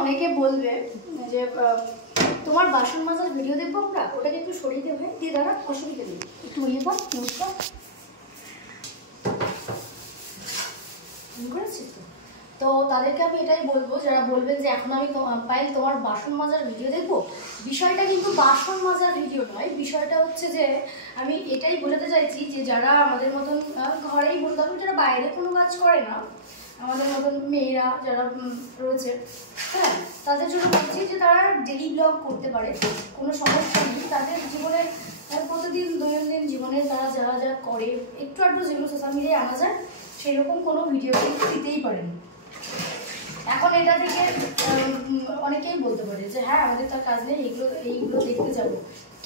অনেকে বলবে যে তোমার বাসন মাজার ভিডিও দেখবো আমরা, ওটাকে একটু সরিয়ে দেবে দিয়ে দাঁড়া, অসুবিধা নেই, একটু ইয়ে কর নোটটা করেছি তো। তো তাদেরকে আমি এটাই বলবো, যারা বলবেন যে এখন আমি পায়েল তোমার বাসন মাজার ভিডিও দেখবো, বিষয়টা কিন্তু বাসন মাজার ভিডিও নয়। বিষয়টা হচ্ছে যে আমি এটাই বোঝাতে চাইছি যে যারা আমাদের মতন ঘরেই বলতে হবে, যারা বাইরে কোনো কাজ করে না, আমাদের মতন মেয়েরা যারা রয়েছে, হ্যাঁ, তাদের জন্য বলছি যে তারা ডেলি ব্লগ করতে পারে, কোনো সমস্যা নেই। তাদের জীবনের প্রতিদিন দৈনন্দিন জীবনে তারা যা যা করে একটু আধটু যেগুলো সোশ্যাল মিডিয়ায় আনা যায় সেরকম কোনো ভিডিও কিন্তু দিতেই পারেন। এখন এটা থেকে অনেকেই বলতে পারে যে হ্যাঁ আমাদের তার কাজ নেই, এইগুলো দেখতে যাবো।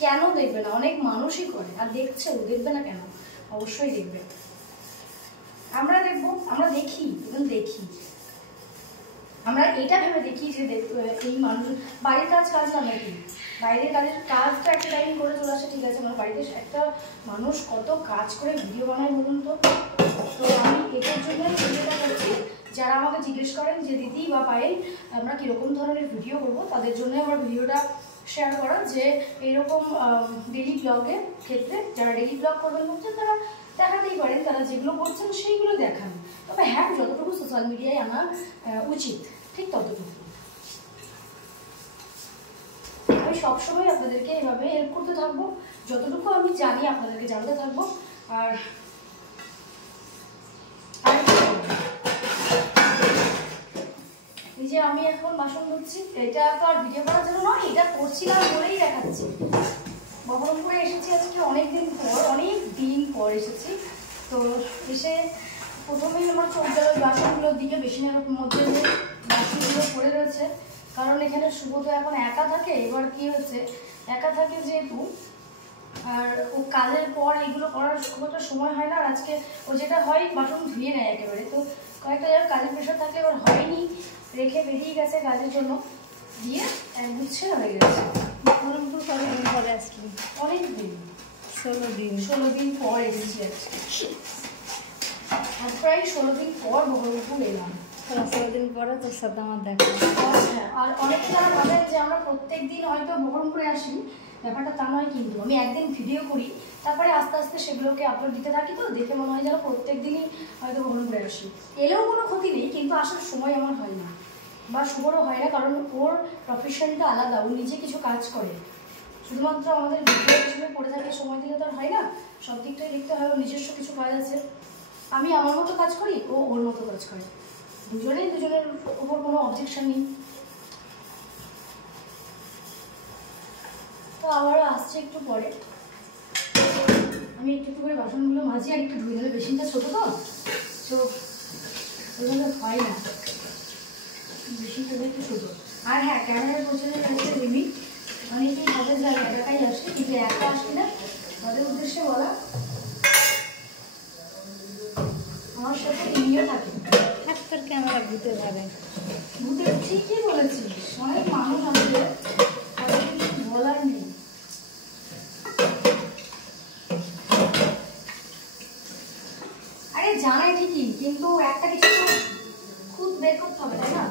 কেন দেখবে না? অনেক মানুষই করে আর দেখছেও, দেখবে না কেন? অবশ্যই দেখবে। আমরা দেখবো, আমরা দেখি, দেখি আমরা এটা ভেবে দেখি যে এই মানুষ বাড়ির কাজ না নাকি, বাইরের কাজের কাজটা একটা টাইম করে চলে আসে, ঠিক আছে, আমার বাড়িতে একটা মানুষ কত কাজ করে ভিডিও বানায় বলুন তো। তো আমি এটার জন্য ভিডিওটা করছি। যারা আমাকে জিজ্ঞেস করেন যে দিদি বা পায়েল আমরা কীরকম ধরনের ভিডিও করবো, তাদের জন্য আমার ভিডিওটা শেয়ার করা, যে এইরকম ডেলি ব্লগের ক্ষেত্রে যারা ডেলি ব্লগ করবেন বলছেন তারা দেখাতেই পারেন, তারা যেগুলো করছেন সেইগুলো দেখান। তবে হ্যাঁ, যতটুকু সোশ্যাল মিডিয়ায় আনা উচিত ঠিক ততটুকু। আমি সবসময় আপনাদেরকে এভাবে হেল্প করতে থাকবো, যতটুকু আমি জানি আপনাদেরকে জানাতে থাকবো। আর এই যে আমি এখন বাসন ধুচ্ছি, এটা তো আর ভিডিও করার জন্য নয়, এটা করছিলাম বলেই দেখাচ্ছি। বহরমপুরে এসেছি আজকে অনেক দিন পর এসেছি। তো এসে প্রথমেই আমার চোখ জ্বালার বাসনগুলোর দিকে বেসিনের মধ্যে যে বাসনগুলো পড়ে রয়েছে, কারণ এখানে শুভ তো এখন একা থাকে। এবার কি হচ্ছে, একা থাকে যেহেতু, আর ও কাজের পর এগুলো করার খুব একটা সময় হয় না। আর আজকে ও যেটা হয় বাসন ধুয়ে নেয় একেবারে, তো কয়েকটা জায়গায় কাজের প্রেশার থাকলে এবার হয়নি, রেখে বেরিয়ে গেছে কাজের জন্য, দিয়ে একগুচ্ছে হয়ে গেছে। বহরমপুর কতদিন পরে আসলি? অনেক দিন, 16 দিন পর এসেছি আজকে, আর প্রায় 16 দিন পর বহরমপুর এলাম। 16 দিন পরে তোর সাথে আমার দেখা। হ্যাঁ, আর অনেকে যারা ভাবেন যে আমরা প্রত্যেক দিন হয়তো বহরমপুরে আসি, ব্যাপারটা তা নয়। কিন্তু আমি একদিন ভিডিও করি, তারপরে আস্তে আস্তে সেগুলোকে আপলোড দিতে থাকি, তো দেখে মনে হয় যেন প্রত্যেক দিনই হয়তো বহরমপুরে আসি। এলেও কোনো ক্ষতি নেই, কিন্তু আসার সময় আমার হয় না, বা শুভরও হয় না, কারণ ওর প্রফেশনটা আলাদা, ও নিজে কিছু কাজ করে। শুধুমাত্র আমাদের ভিডিও হিসেবে পড়ে থাকলে সময় দিলে তো আর হয় না, সব দিকটাই দেখতে হয়। ওর নিজস্ব কিছু কাজ আছে, আমি আমার মতো কাজ করি, ও ওর মতো কাজ করে, দুজনের উপর কোনো অবজেকশন নেই। তো আবারও আসছে একটু পরে, আমি একটু করে বাসনগুলো মাঝি আর একটু ধুয়ে দেবে। বেসিনটা ছোটো তো ওইভাবে হয় না, বেসিনটা একটু ছোটো। আর হ্যাঁ, ক্যামেরার পেছনে রয়েছে রিমি। অনেকেই ভাবে যে একাই আসে, কিন্তু একা আসি না। তাদের উদ্দেশ্যে বলা, আমার সাথে রিমিও থাকে। তোর ক্যামেরা ভূতে ধরে, ভূতে ঠিকই বলেছিস। অনেক মানুষ আমাদের, তাদের কিছু বলার নেই। আরে জানাই ঠিকই, কিন্তু একটা কিছু খুব বের করতে হবে, তাই না?